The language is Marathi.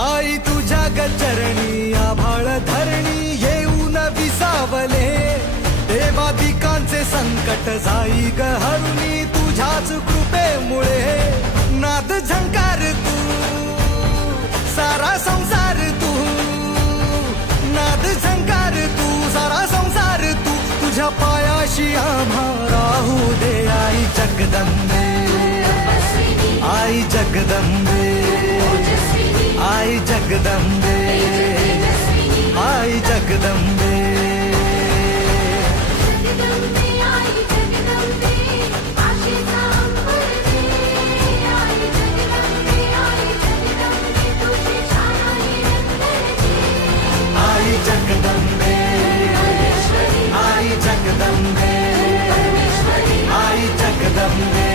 आई तुझ्या गचरणी आभाळ धरणी येऊन विसावले, देवादिकांचे संकट जाई ग हरुणी तुझ्याच कृपेमुळे. नाद झंकार तू सारा संसार तू, नाद झंकार तू सारा संसार तू, तुझ्या पायाशी आम्हा राहू दे आई जगदंबे. आई जगदंबे, आई जगदंबे, आई जगदंबे. आई जगदंबे, आई जगदंबे, आई जगदंबे.